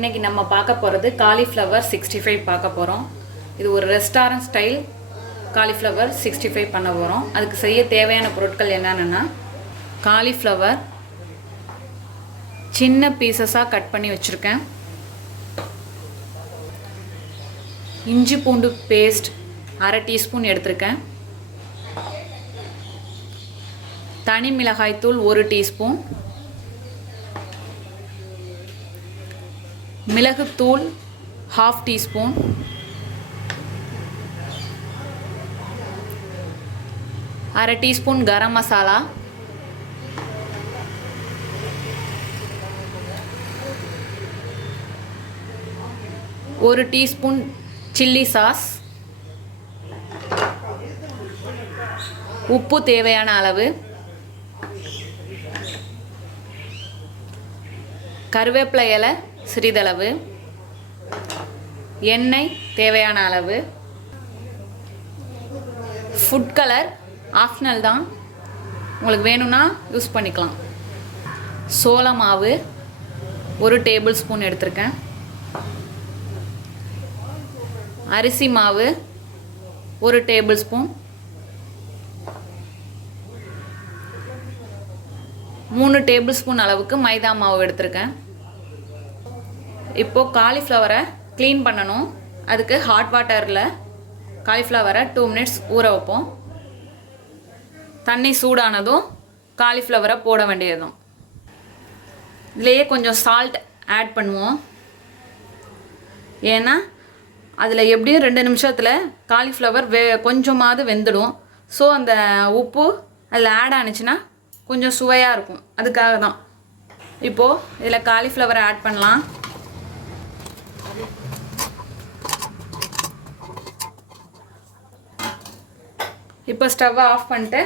இன்னைக்கு நம்ம பார்க்க போகிறது காலிஃப்ளவர் 65 பார்க்க போகிறோம். இது ஒரு ரெஸ்டாரண்ட் ஸ்டைல் காலிஃப்ளவர் 65 பண்ண போகிறோம். அதுக்கு செய்ய தேவையான பொருட்கள் என்னென்னா, காலிஃப்ளவர் சின்ன பீசஸாக கட் பண்ணி வச்சுருக்கேன், இஞ்சி பூண்டு பேஸ்ட் 1/2 டீஸ்பூன் எடுத்திருக்கேன், தனி மிளகாய்த்தூள் 1 டீஸ்பூன், மிளகுத்தூள் 1/2 டீஸ்பூன், அரை டீஸ்பூன் கரம் மசாலா, ஒரு டீஸ்பூன் சில்லி சாஸ், உப்பு தேவையான அளவு, கருவேப்பிலை இலை சிறிதளவு, எண்ணெய் தேவையான அளவு, ஃபுட் கலர் ஆப்ஷனல் தான், உங்களுக்கு வேணும்னா யூஸ் பண்ணிக்கலாம். சோள மாவு 1 டேபிள் ஸ்பூன் எடுத்திருக்கேன், அரிசி மாவு 1 டேபிள் ஸ்பூன், 3 டேபிள் ஸ்பூன் அளவுக்கு மைதா மாவு எடுத்திருக்கேன். இப்போது காலிஃப்ளவரை க்ளீன் பண்ணணும். அதுக்கு ஹாட் வாட்டரில் காலிஃப்ளவரை 2 மினிட்ஸ் ஊற வைப்போம். தண்ணி சூடானதும் காலிஃப்ளவரை போட வேண்டியதும். இதுலேயே கொஞ்சம் சால்ட் ஆட் பண்ணுவோம், ஏன்னா அதில் எப்படியும் 2 நிமிஷத்தில் காலிஃப்ளவர் கொஞ்சமாவது வெந்துடும். ஸோ அந்த உப்பு அதில் ஆட் ஆனிச்சுன்னா கொஞ்சம் சுவையாக இருக்கும், அதுக்காக தான். இப்போது இதில் காலிஃப்ளவரை ஆட் பண்ணலாம். இப்போ ஸ்டவ்வை ஆஃப் பண்ணிட்டு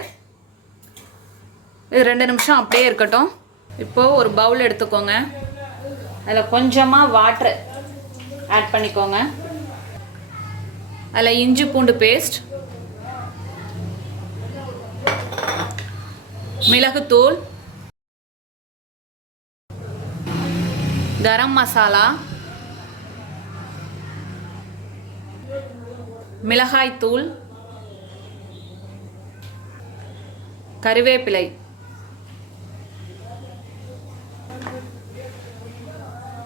இது 2 நிமிஷம் அப்படியே இருக்கட்டும். இப்போது ஒரு பவுல் எடுத்துக்கோங்க, அதில் கொஞ்சமாக வாட்ரு ஆட் பண்ணிக்கோங்க. அதில் இஞ்சி பூண்டு பேஸ்ட், மிளகுத்தூள், கரம் மசாலா, மிளகாய்த்தூள், கருவேப்பிலை,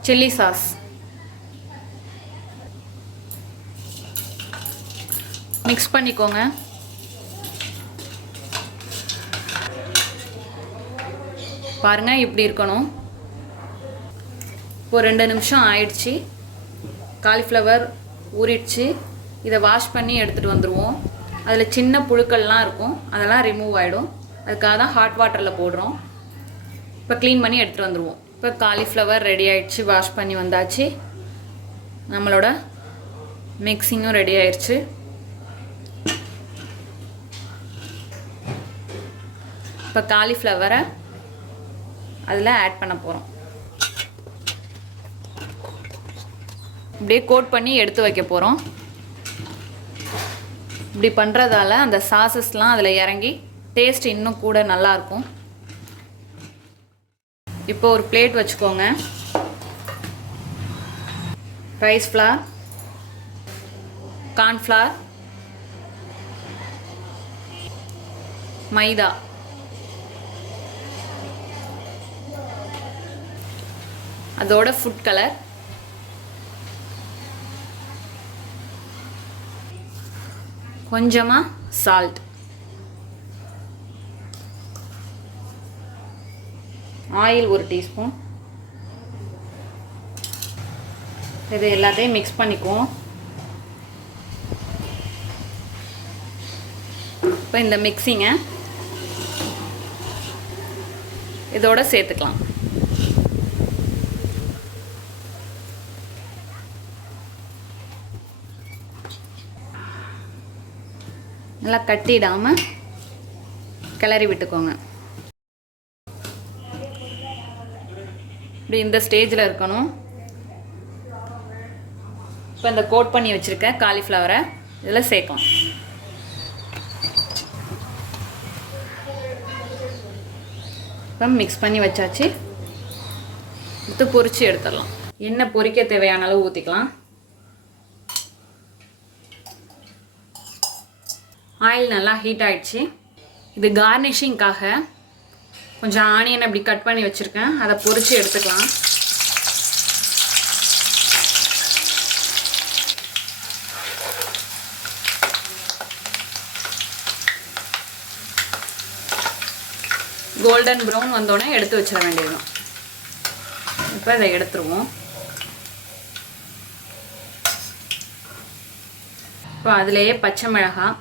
சில்லி சாஸ், மிக்ஸ் பண்ணிக்கோங்க. பாருங்க, இப்படி இருக்கணும். இப்போ 2 நிமிஷம் ஆயிடுச்சு, காலிஃப்ளவர் ஊறிடுச்சு. இதை வாஷ் பண்ணி எடுத்துகிட்டு வந்துடுவோம். அதில் சின்ன புழுக்கள்லாம் இருக்கும், அதெல்லாம் ரிமூவ் ஆகிடும். அதுக்காக தான் ஹாட் வாட்டரில் போடுறோம். இப்போ க்ளீன் பண்ணி எடுத்துகிட்டு வந்துடுவோம். இப்போ காலிஃப்ளவர் ரெடி ஆகிடுச்சு, வாஷ் பண்ணி வந்தாச்சு. நம்மளோட மிக்ஸிங்கும் ரெடி ஆயிடுச்சு. இப்போ காலிஃப்ளவரை அதில் ஆட் பண்ண போகிறோம். இப்படியே கோட் பண்ணி எடுத்து வைக்க போகிறோம். இப்படி பண்ணுறதால அந்த சாஸஸ்லாம் அதில் இறங்கி டேஸ்ட் இன்னும் கூட நல்லாயிருக்கும். இப்போ ஒரு பிளேட் வச்சுக்கோங்க. ரைஸ் ஃப்ளார், கார்ன்ஃப்ளவர், மைதா, அதோட ஃபுட் கலர், கொஞ்சமாக சால்ட், ஆயில் 1 டீஸ்பூன். இது எல்லாத்தையும் மிக்ஸ் பண்ணிக்குவோம். இப்போ இந்த மிக்ஸிங்கை இதோட சேர்த்துக்கலாம். நல்லா கட்டிடாமல் கிளறி விட்டுக்கோங்க. இப்படி இந்த ஸ்டேஜில் இருக்கணும். இப்போ இந்த கோட் பண்ணி வச்சுருக்க காலிஃப்ளவரை இதில் சேர்க்கலாம். இப்போ மிக்ஸ் பண்ணி வச்சாச்சு. எடுத்து பொரிச்சு எடுத்துடலாம். எண்ணெய் பொரிக்க தேவையான அளவு ஊற்றிக்கலாம். ஆயில் நல்லா ஹீட் ஆகிடுச்சு. இது கார்னிஷிங்காக கொஞ்சம் ஆனியன் அப்படி கட் பண்ணி வச்சுருக்கேன், அதை பொரித்து எடுத்துக்கலாம். கோல்டன் ப்ரௌன் வந்தோடனே எடுத்து வச்சிட வேண்டியதுதான். இப்போ இதை எடுத்துருவோம். இப்போ அதிலேயே பச்சை மிளகாய்,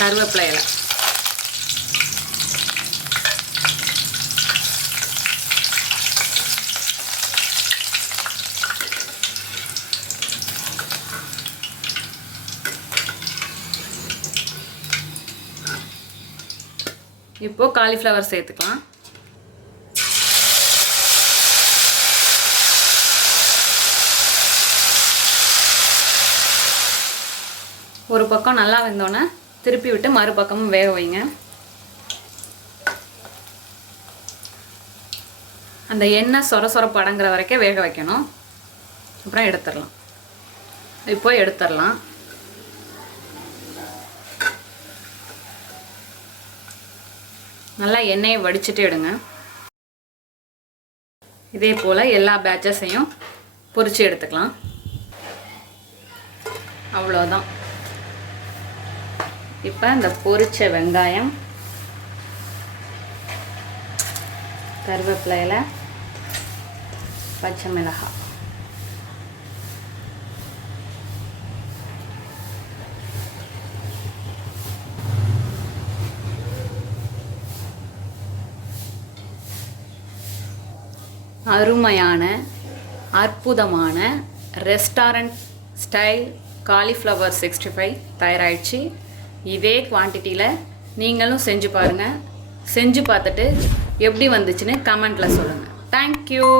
கருவேப்பிலை இலை, இப்போ காலிஃப்ளவர் சேர்த்துக்கலாம். ஒரு பக்கம் நல்லா வெந்தோன்னே திருப்பி விட்டு மறுபக்கமும் வேக வைங்க. அந்த எண்ணெய் சொர படங்கிற வரைக்கும் வேக வைக்கணும். அப்புறம் எடுத்துடலாம். இப்போ எடுத்துடலாம். நல்லா எண்ணெயை வடிச்சிட்டு எடுங்க. இதே போல் எல்லா பேட்சஸையும் பொரிச்சு எடுத்துக்கலாம். அவ்வளோதான். இப்போ இந்த பொரிச்ச வெங்காயம், கருவேப்பிலை இலை, பச்சை மிளகாய், அருமையான அற்புதமான ரெஸ்டாரண்ட் ஸ்டைல் காலிஃப்ளவர் 65 தயாராகிடுச்சு. இதே குவான்டிட்டியில் நீங்களும் செஞ்சு பாருங்கள். செஞ்சு பார்த்துட்டு எப்படி வந்துச்சுன்னு கமெண்ட்டில் சொல்லுங்கள். தேங்க்யூ.